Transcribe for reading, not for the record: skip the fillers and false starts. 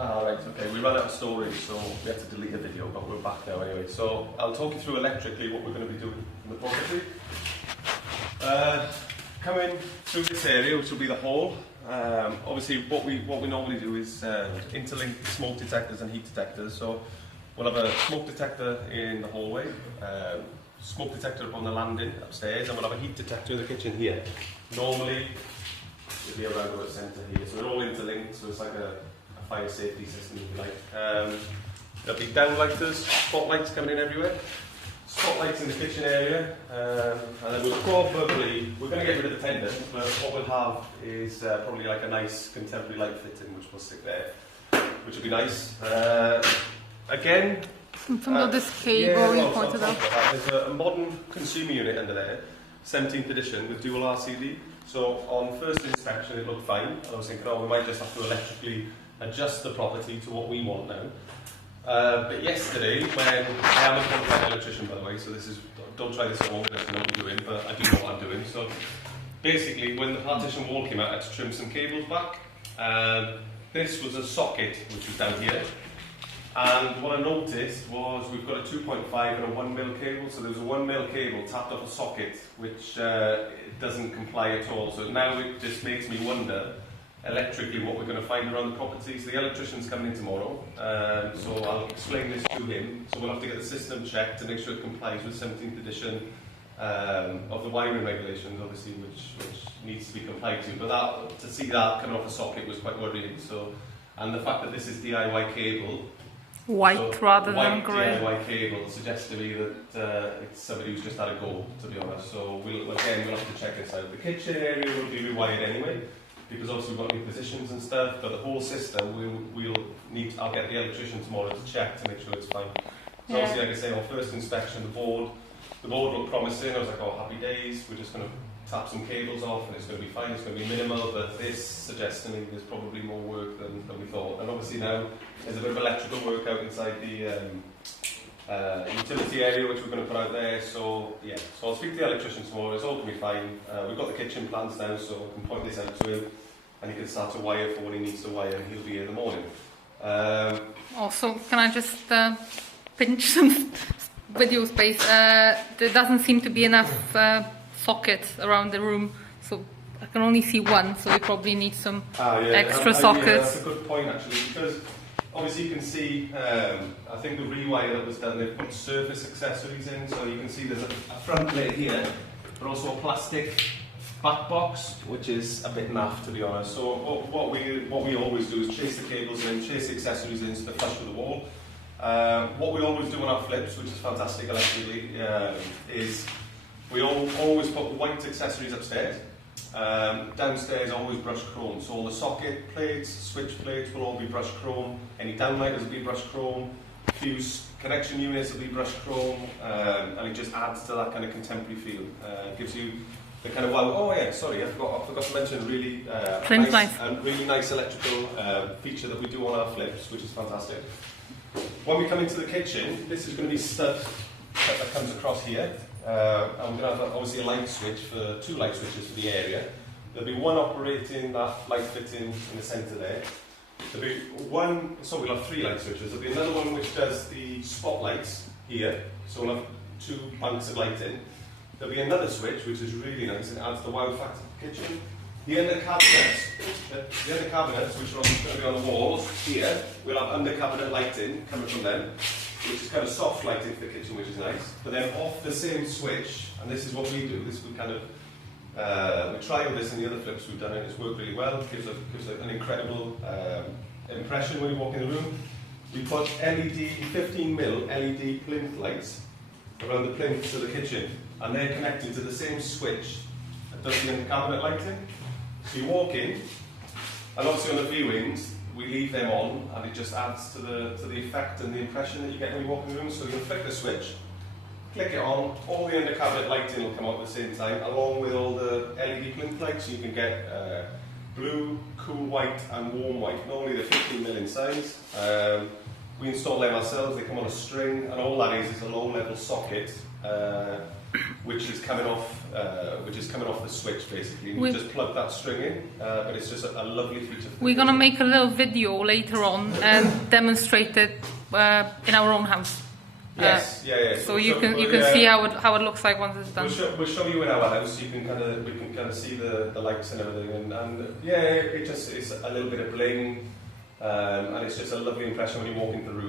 Right, okay, we ran out of storage, so we had to delete a video, but we're back now anyway. So I'll talk you through electrically what we're going to be doing in the property. Coming through this area, which will be the hall. Obviously, what we normally do is interlink smoke detectors and heat detectors. So we'll have a smoke detector in the hallway, smoke detector up on the landing upstairs, and we'll have a heat detector in the kitchen here. Normally, it'll be around about the centre here, so they're all interlinked, so it's like a fire safety system, if you like. There'll be downlighters, spotlights coming in everywhere. Spotlights in the kitchen area, and then we're going to get rid of the pendant, but what we'll have is probably like a nice contemporary light fitting, which we'll stick there, which will be nice. Again, something of this cable you pointed out. There's a modern consumer unit under there, 17th edition with dual RCD. So on first inspection it looked fine, and I was thinking, oh, we might just have to electrically adjust the property to what we want now. But yesterday, when I am a qualified electrician, by the way, so this is, don't try this at home, I don't know what I'm doing, but I do know what I'm doing. So basically, when the partition wall came out, I had to trim some cables back. This was a socket, which was down here. And what I noticed was we've got a 2.5 and a 1mm cable, so there's a 1mm cable tapped off a socket, which doesn't comply at all. So now it just makes me wonder electrically what we're going to find around the property. So the electrician's coming in tomorrow, so I'll explain this to him. So we'll have to get the system checked to make sure it complies with 17th edition of the wiring regulations, obviously, which needs to be complied to. But to see that coming off a socket was quite worrying. So, and the fact that this is DIY cable, white rather than grey. DIY cable suggests to me that it's somebody who's just had a go, to be honest. So we'll have to check this out. The kitchen area will be rewired anyway, because obviously we've got new positions and stuff, but the whole system I'll get the electrician tomorrow to check to make sure it's fine. So obviously, like I say, on first inspection, the board looked promising. I was like, oh, happy days, we're just going to tap some cables off and it's going to be fine, it's going to be minimal, but this suggests to me there's probably more work than we thought. And obviously now there's a bit of electrical work out inside the utility area which we're going to put out there. So yeah, so I'll speak to the electrician tomorrow, it's all going to be fine. We've got the kitchen plans now, so I can point this out to him and he can start to wire for what he needs to wire, and he'll be here in the morning. Also, can I just pinch some video space? There doesn't seem to be enough sockets around the room, so I can only see one, so we probably need some extra sockets. Yeah, that's a good point actually, because obviously you can see, I think the rewire that was done, they've put surface accessories in, so you can see there's a front plate here, but also a plastic back box, which is a bit naff, to be honest. So what we always do is chase the cables in, chase the accessories in so they're flush with the wall. What we always do on our flips, which is fantastic electrically, is we always put white accessories upstairs. Downstairs always brushed chrome, so all the socket plates, switch plates will all be brushed chrome, any downlighters will be brushed chrome, fuse connection units will be brushed chrome, and it just adds to that kind of contemporary feel. It gives you the kind of I forgot to mention really really nice electrical feature that we do on our flips, which is fantastic. When we come into the kitchen, this is going to be stud that comes across here. And we're going to have obviously a light switch for two light switches for the area. There'll be one operating that light fitting in the centre there. There'll be one, so we'll have three light switches. There'll be another one which does the spotlights here, so we'll have two banks of lighting. There'll be another switch which is really nice and adds the wow factor to the kitchen. The under cabinets, which are going to be on the walls here, we'll have under cabinet lighting coming from them, which is kind of soft lighting for the kitchen, which is nice. But then off the same switch, and this is what we do, this we kind of, we trialled this in the other flips we've done, and it's worked really well. It gives an incredible impression when you walk in the room. We put 15mm LED plinth lights around the plinths of the kitchen, and they're connected to the same switch that does the cabinet lighting. So you walk in, and obviously on the viewings, we leave them on, and it just adds to the effect and the impression that you get when you walk in the room. So you can flick the switch, click it on, all the under cabinet lighting will come out at the same time, along with all the LED plinth lights. So you can get blue, cool white and warm white. Normally they're 15mm in size. We install them ourselves, they come on a string, and all that is a low level socket which is coming off the switch basically. And you just plug that string in, but it's just a lovely feature. We're gonna make a little video later on and demonstrate it in our own house. Yes, yeah. So you can see how it looks like once it's done. We'll show you in our house. We can kind of see the lights and everything, and yeah, it's a little bit of bling, and it's just a lovely impression when you walk into the room.